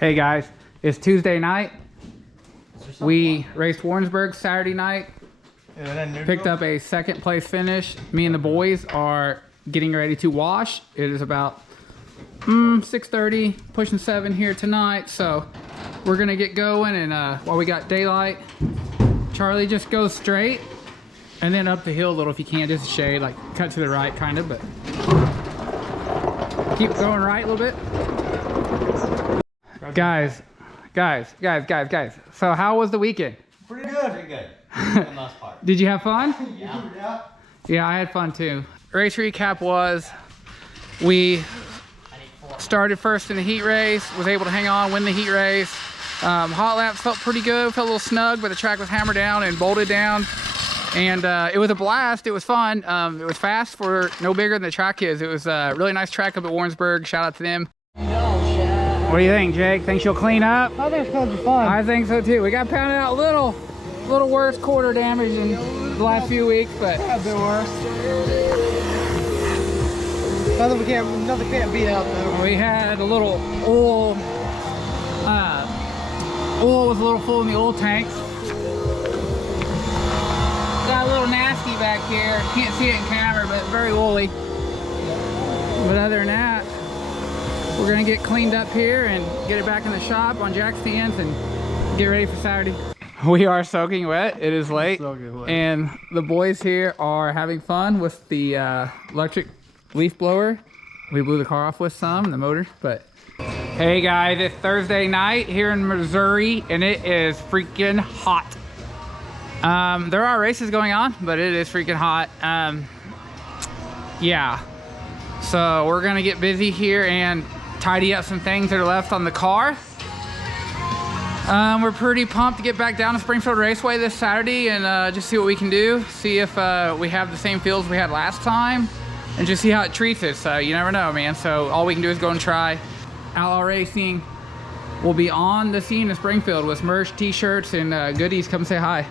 Hey guys, it's Tuesday night. We raced Warrensburg Saturday night. Picked up a second place finish. Me and the boys are getting ready to wash. It is about 6:30, pushing 7 here tonight. So we're gonna get going, and while we got daylight, Charlie just goes straight and then up the hill a little if you can, just a shade, like cut to the right kind of, but keep going right a little bit. Guys. So how was the weekend? Pretty good. Pretty good. For the most part. Did you have fun? Yeah. Yeah, I had fun too. Race recap was, we started first in the heat race, was able to hang on, win the heat race. Hot laps felt pretty good, felt a little snug, but the track was hammered down and bolted down. And it was a blast, it was fun. It was fast for no bigger than the track is. It was a really nice track up at Warrensburg, shout out to them. What do you think, Jake? Think she'll clean up? I think it's gonna be fun. I think so too. We got pounded out a little worse quarter damage in the last few weeks, but a bit worse. Nothing can't beat out though. We had a little oil. Oil was a little full in the oil tanks. Got a little nasty back here. Can't see it in camera, but very woolly. But other than that, we're gonna get cleaned up here and get it back in the shop on jack stands and get ready for Saturday. We are soaking wet. It is late, and the boys here are having fun with the electric leaf blower. We blew the car off with some, the motor, but hey guys, it's Thursday night here in Missouri, and it is freaking hot. There are races going on, but it is freaking hot. Yeah, so we're gonna get busy here and tidy up some things that are left on the car. We're pretty pumped to get back down to Springfield Raceway this Saturday and just see what we can do. See if we have the same fields we had last time and just see how it treats us. You never know, man. So all we can do is go and try. Outlaw Racing will be on the scene in Springfield with merch, t-shirts, and goodies. Come say hi.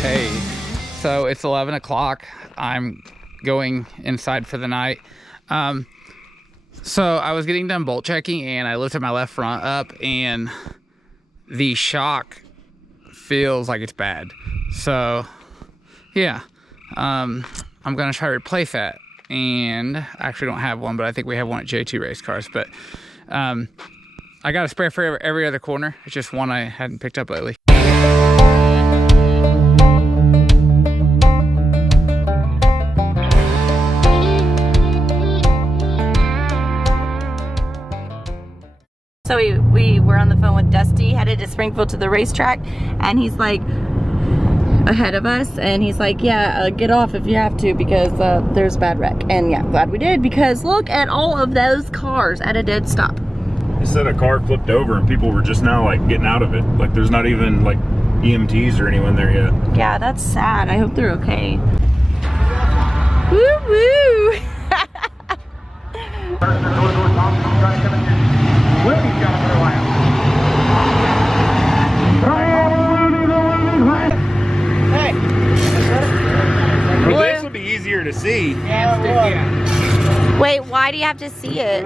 Hey, so it's 11 o'clock. I'm going inside for the night. So I was getting done bolt checking and I lifted my left front up and the shock feels like it's bad. So yeah, I'm gonna try to replace that. And I actually don't have one, but I think we have one at J2 Race Cars. But I got a spare for every other corner. It's just one I hadn't picked up lately. So we were on the phone with Dusty, headed to Springfield to the racetrack, and he's like ahead of us, and he's like, yeah, get off if you have to because there's a bad wreck. And yeah, glad we did, because look at all of those cars at a dead stop. He said a car flipped over and people were just now like getting out of it. Like there's not even like EMTs or anyone there yet. Yeah, that's sad. I hope they're okay. Woo woo! Well, this will be easier to see. Wait, why do you have to see it?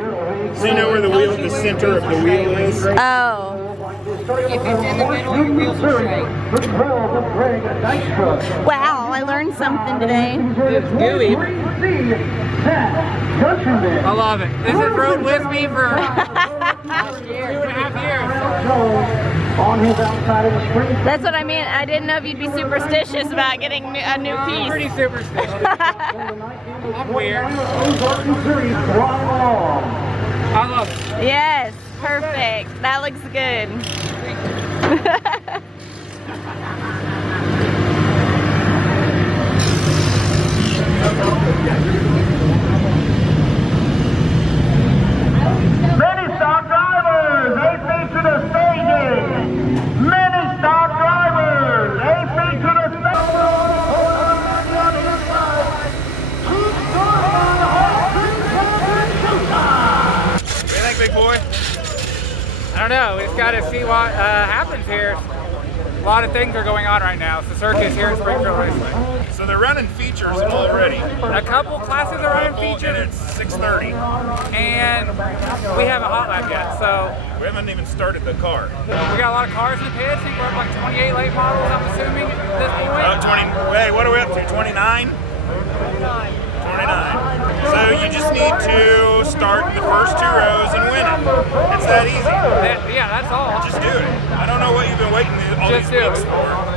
So you know where the wheel, the center of the wheel is? Oh. If it's in the middle, your wheels are straight. Wow, I learned something today. It's gooey. I love it. This has rode with me for 2.5 years. That's what I mean. I didn't know if you'd be superstitious about getting a new piece. Pretty superstitious. I'm weird. I love it. Yes, perfect. That looks good. Ready, stock drivers, 8 feet to the stages. I don't know. We just got to see what happens here. A lot of things are going on right now. It's the circus here in Springfield Raceway. So they're running features already. A couple classes are running And features, it's 6:30. and we haven't hot lap yet. So We haven't even started the car. we got a lot of cars in the pits. I think we're up like 28 late models, I'm assuming, at this point. 20. Wait, what are we up to? 29? 29. So you just need to start the first 2 rows and win it. It's that easy. Yeah, that's all. Just do it. I don't know what you've been waiting all Just these do weeks it. for.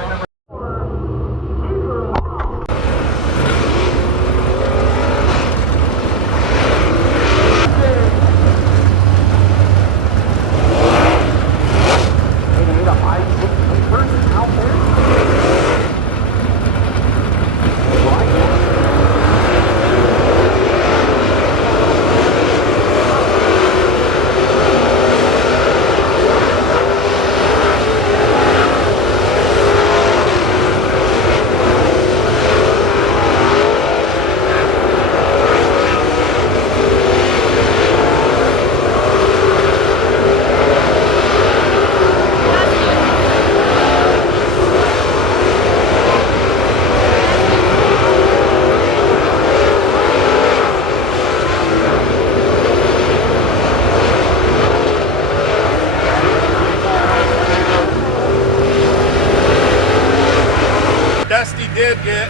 Dusty did get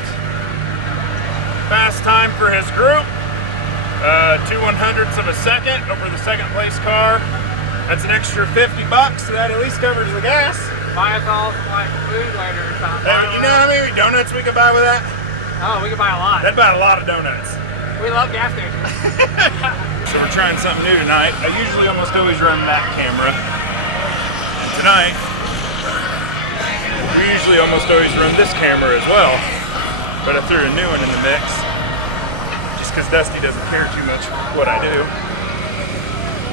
fast time for his group, 2/100ths of a second over the second place car. That's an extra $50, so that at least covers the gas. Buy us all some like food later or something. You know how many donuts we could buy with that? Oh, we could buy a lot. That'd buy a lot of donuts. We love gas stations. So we're trying something new tonight. I usually almost always run that camera. And tonight, we usually almost always run this camera as well. But I threw a new one in the mix. Just because Dusty doesn't care too much what I do.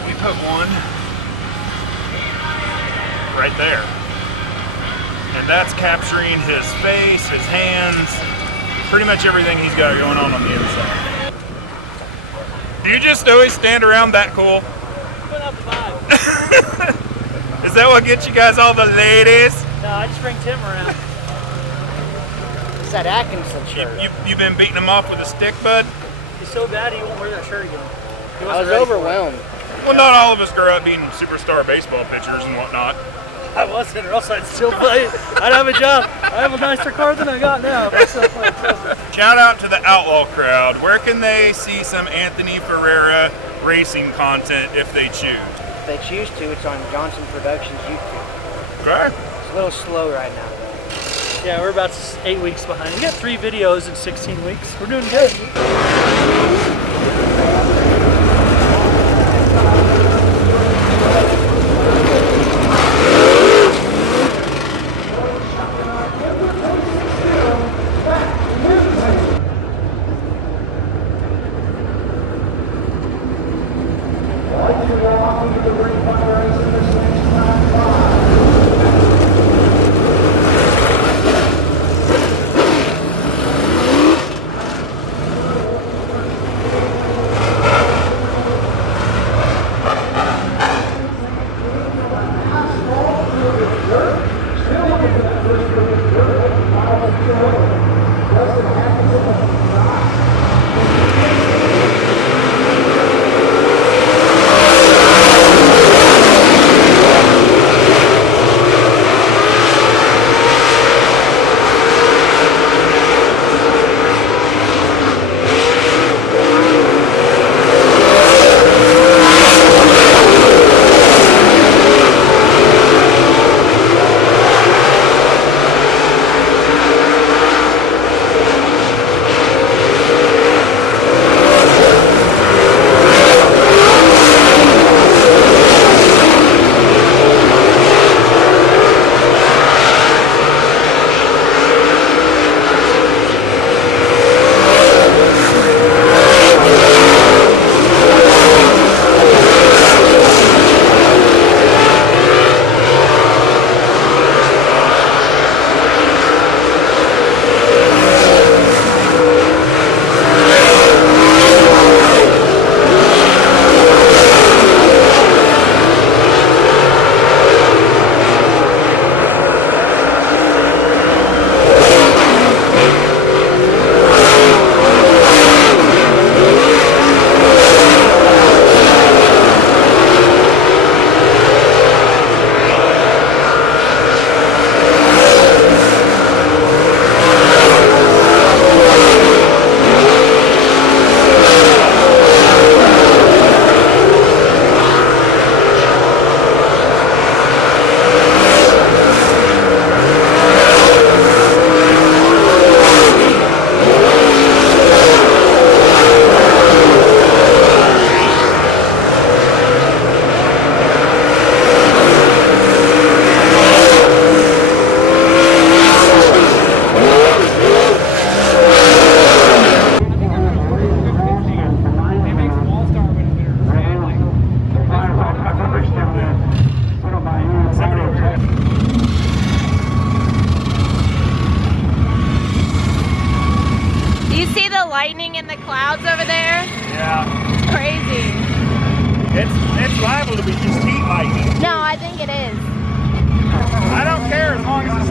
We put one right there. And that's capturing his face, his hands, pretty much everything he's got going on the inside. Do you just always stand around that cool? Put up the vibe. Is that what gets you guys all the ladies? No, I just bring Tim around. It's that Atkinson shirt. You been beating him off with a stick, bud? He's so bad he won't wear that shirt again. I was overwhelmed. Well, not all of us grow up being superstar baseball pitchers and whatnot. I wasn't, or else I'd still play. I'd have a job. I have a nicer car than I got now if I still play. Shout out to the Outlaw crowd. Where can they see some Anthony Ferreira racing content if they choose? If they choose to, it's on Johnson Productions YouTube. Okay. It's a little slow right now, though. Yeah, we're about 8 weeks behind. We got 3 videos in 16 weeks. We're doing good.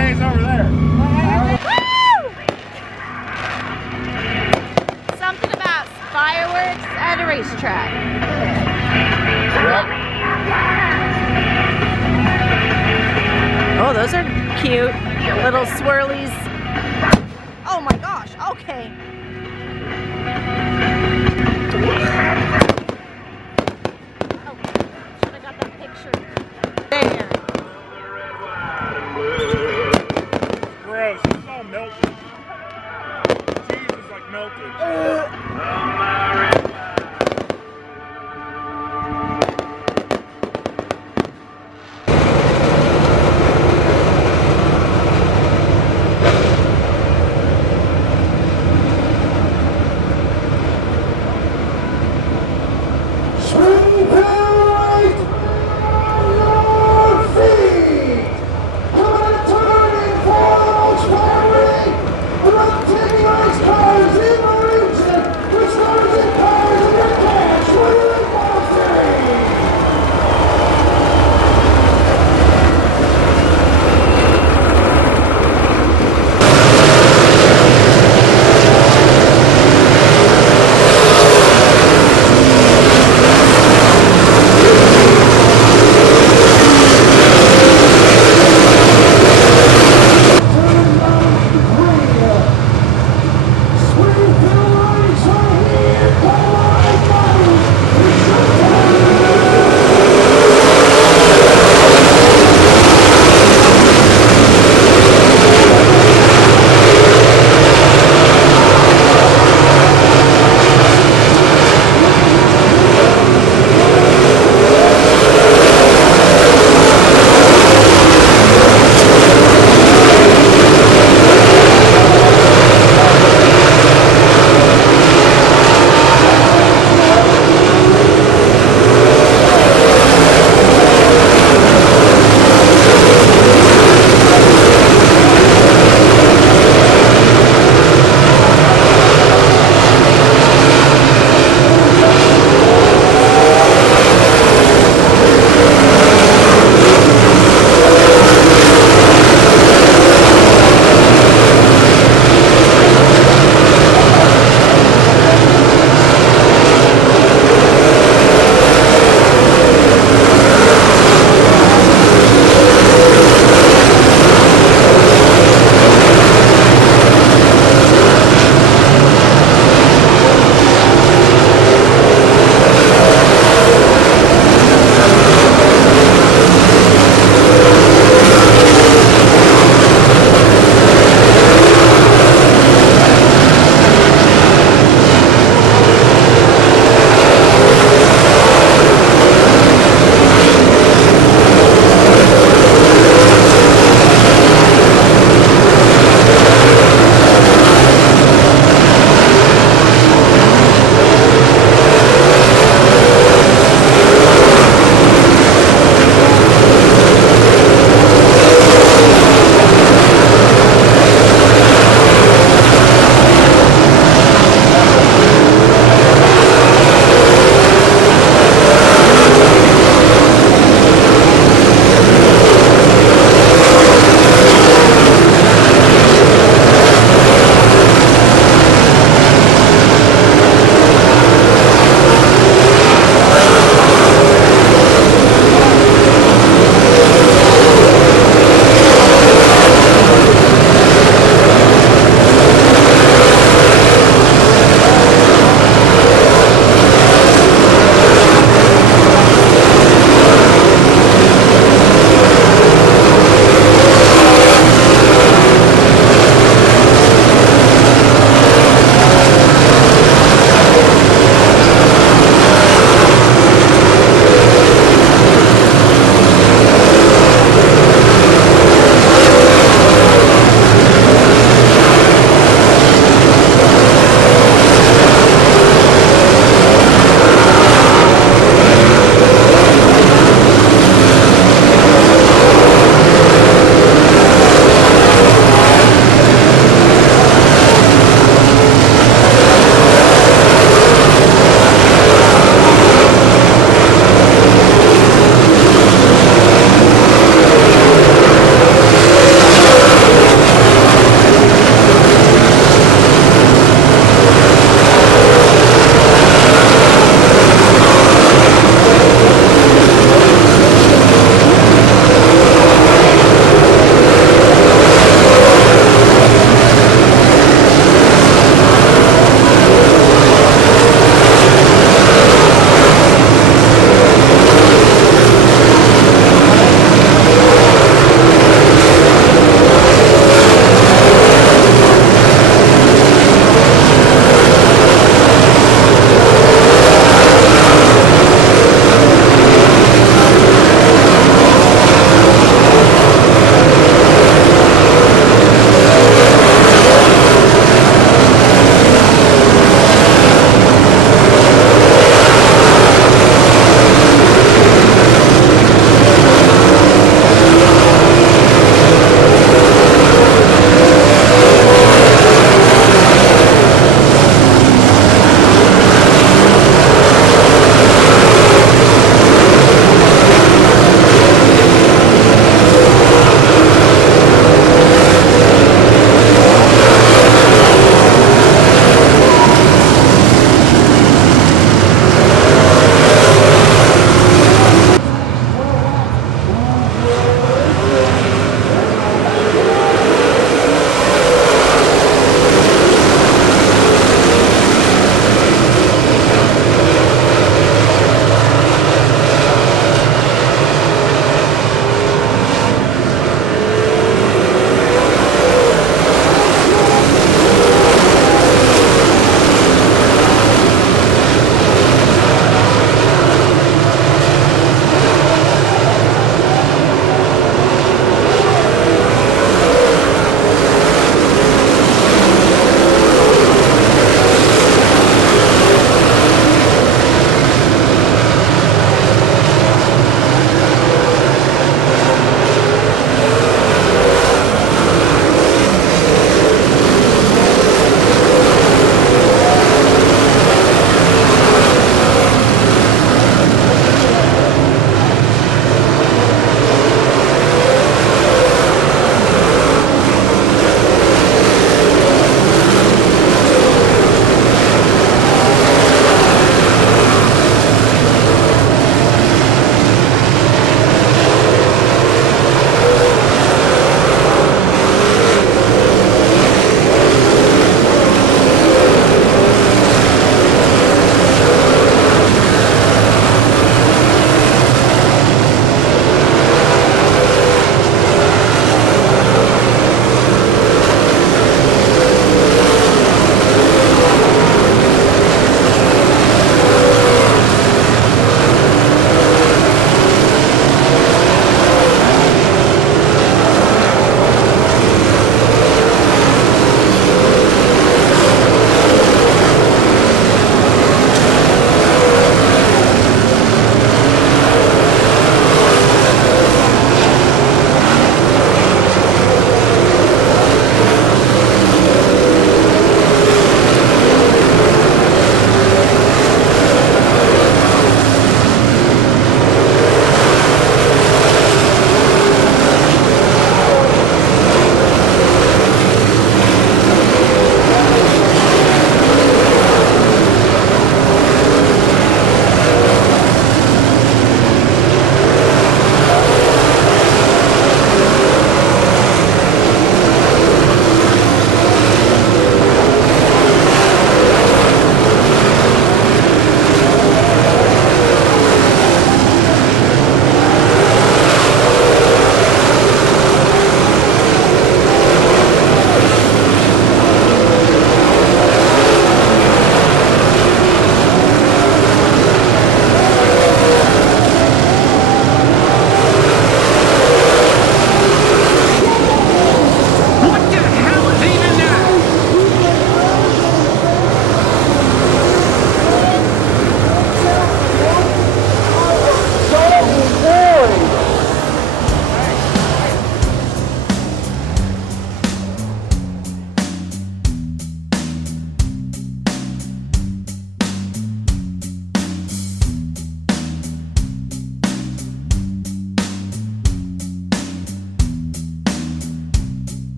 days over there. Something about fireworks at a racetrack. Oh, those are cute. Little swirlies. Oh my gosh, okay. Oh, should have got that picture. There. Gross, it's all melted. Cheese is like melted.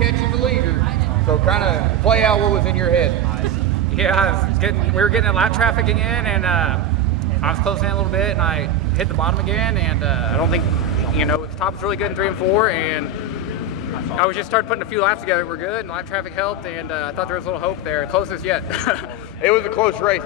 catching the leader. So kind of play out what was in your head. Yeah, we were getting in lap traffic again, and I was closing in a little bit, and I hit the bottom again, and I don't think, you know, the top was really good in 3 and 4, and I was just started putting a few laps together. We're good, and lap traffic helped, and I thought there was a little hope there. Closest yet. It was a close race.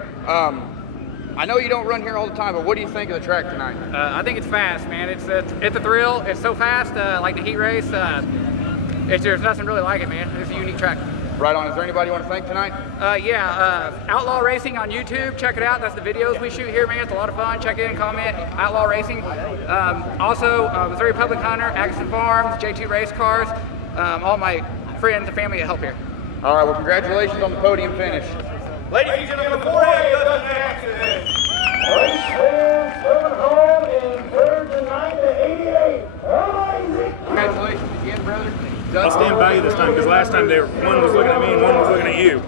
I know you don't run here all the time, but what do you think of the track tonight? I think it's fast, man. It's a thrill. It's so fast, like the heat race. There's nothing really like it, man. It's a unique track. Right on. Is there anybody you want to thank tonight? Outlaw Racing on YouTube. Check it out. That's the videos we shoot here, man. It's a lot of fun. Check in, comment. Outlaw Racing. Also, Missouri Public Hunter, Axon Farms, J2 Race Cars. All my friends and family that help here. All right. Well, congratulations on the podium finish. Ladies and gentlemen, before Dustin accident. Congratulations again, brother. I'll stand by you this time because last time one was looking at me and one was looking at you.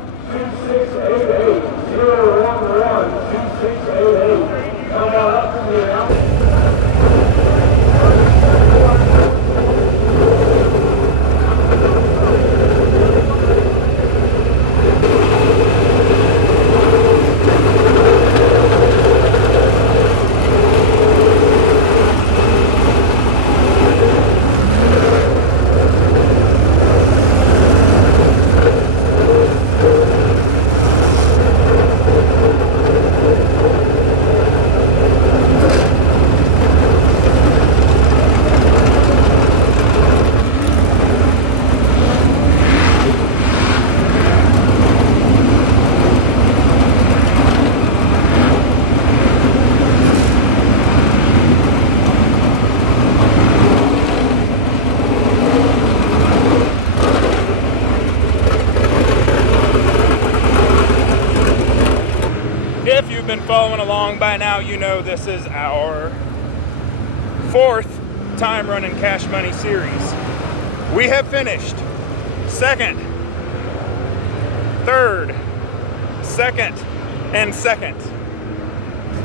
If you've been following along by now, you know this is our 4th time running Cash Money series. We have finished 2nd, 3rd, 2nd, and 2nd.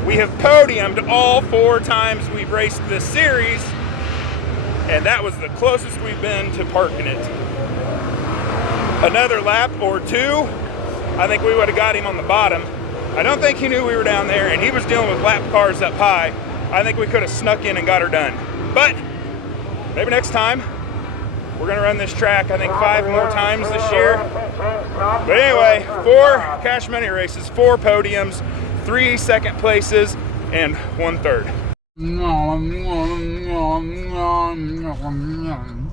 We have podiumed all 4 times we've raced this series, and that was the closest we've been to parking it. Another lap or 2, I think we would have got him on the bottom. I don't think he knew we were down there, and he was dealing with lap cars up high. I think we could have snuck in and got her done. But maybe next time, we're gonna run this track, I think 5 more times this year. But anyway, 4 Cash Money races, 4 podiums, 3 second places, and 1 third.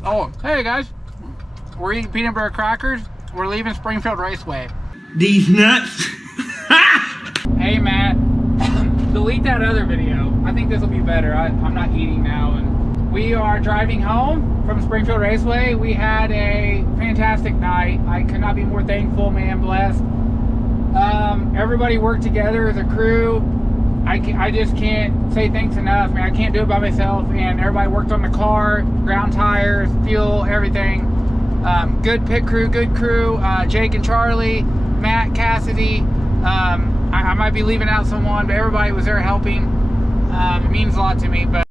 Oh, hey guys. We're eating peanut butter crackers. We're leaving Springfield Raceway. These nuts. Hey Matt, delete that other video. I think this will be better. I'm not eating now. And we are driving home from Springfield Raceway. We had a fantastic night. I could not be more thankful, man, blessed. Everybody worked together as a crew. I just can't say thanks enough, man. I can't do it by myself. And everybody worked on the car, ground tires, fuel, everything. Good pit crew, good crew. Jake and Charlie, Matt, Cassidy. I might be leaving out someone, but everybody was there helping. It means a lot to me. But